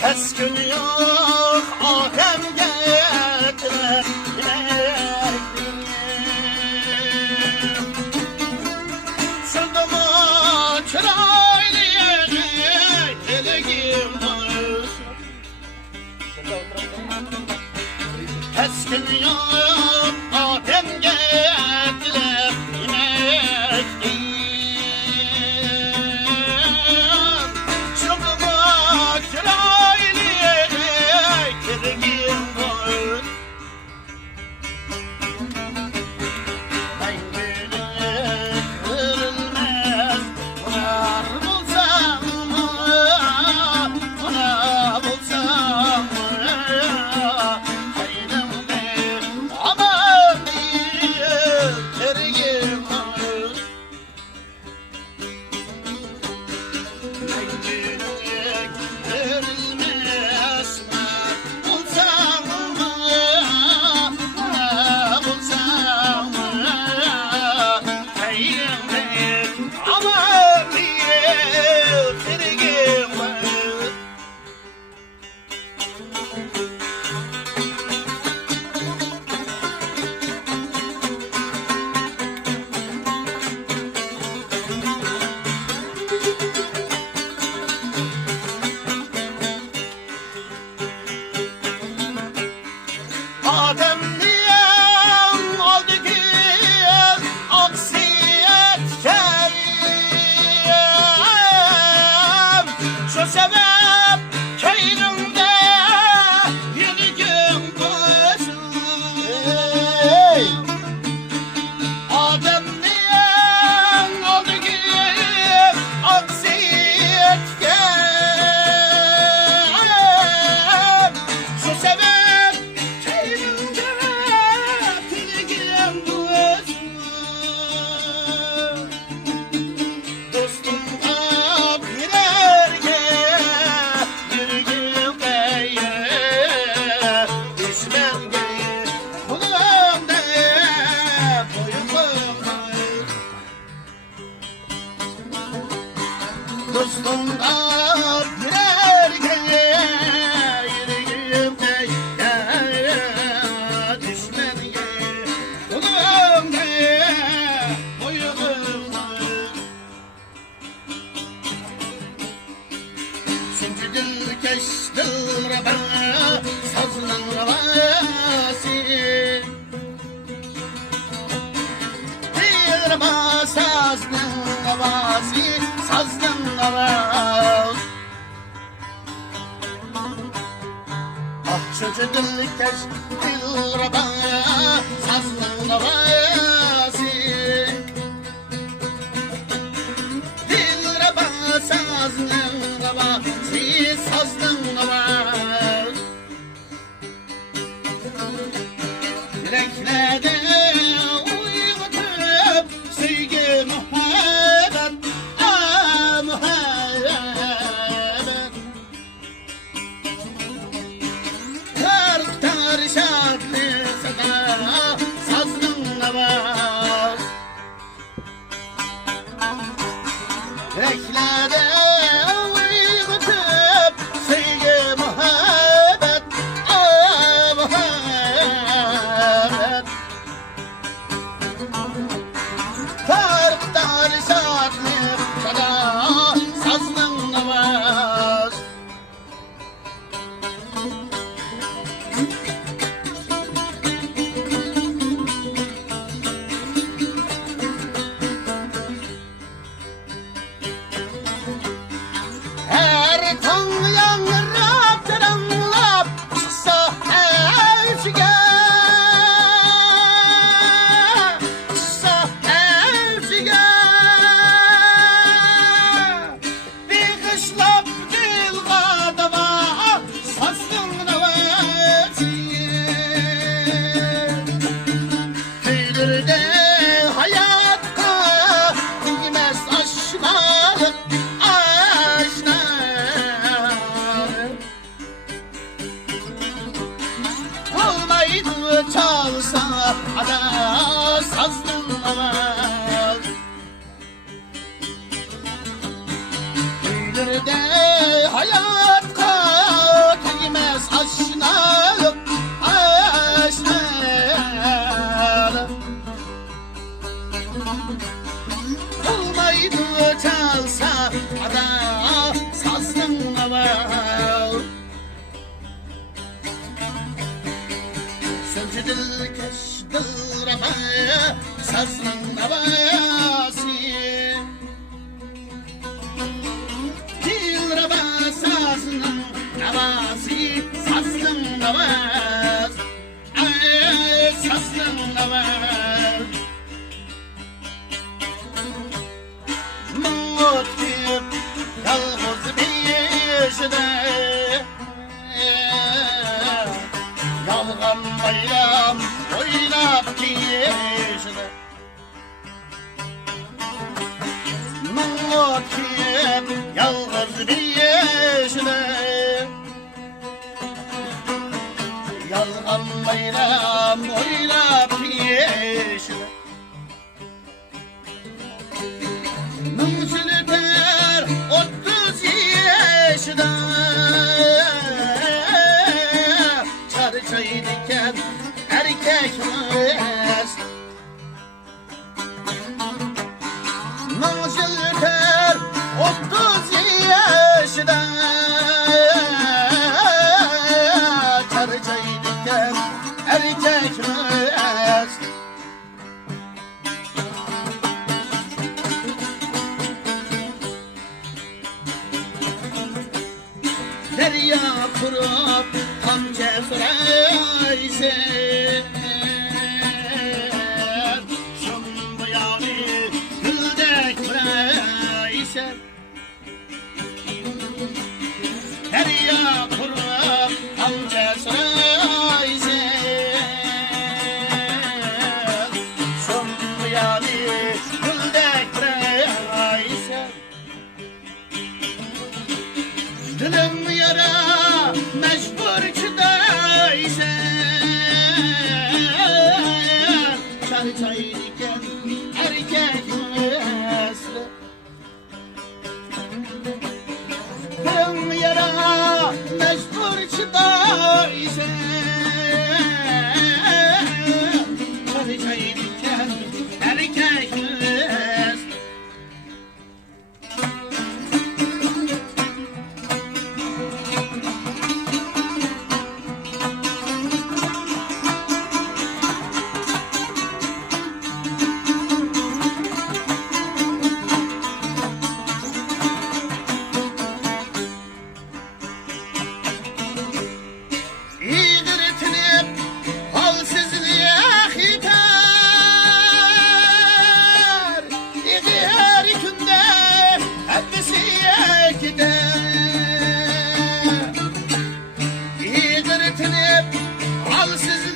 Keskin yok ahem getir Sıldama çıraylı yeligim Keskin yok ahem getir Çünkü dilkeş dilraba sazın navasi Dilraba sazın navasi sazın navasi Yüreklerde uygutup sevgi muhabbet muhabbet Şarkı sada sazın navas Yüreklerde uygutup sevgi muhabbet çalsa ada sazның avaz. Öylerde hayatqa tegmez aşnalık, aşnalık. Olmaydı çalsa ada sazның avaz. Sözcü dilkeş dilraba sazның avazı. Dilraba sazның avazı, sazның avaz. Ay sazның avaz. Mutluyum yalnız beşide. Yalgan bayram oynap geçti. Mutluyum yalnız beşide. Yalgan bayram oynap geçti. Mümsülter 30 yaşında. Çarı çayırken erkekmez. Mümsülter 30 yaşında. Çarı çayırken erkekmez. Derya kurup tam cefreysen. Şundu yani güldek freysen. Derya kurup tam cefreysen. Şundu yani güldek freysen. Dilim yara mecbur çidaysen. Çay çayırken erkek mesle. Dilim yara mecbur çidaysen. Çay çayırken erkek mesle. İğirtinip halsizliğe hiter. İğir günde hepsiye gider. İğirtinip halsizliğe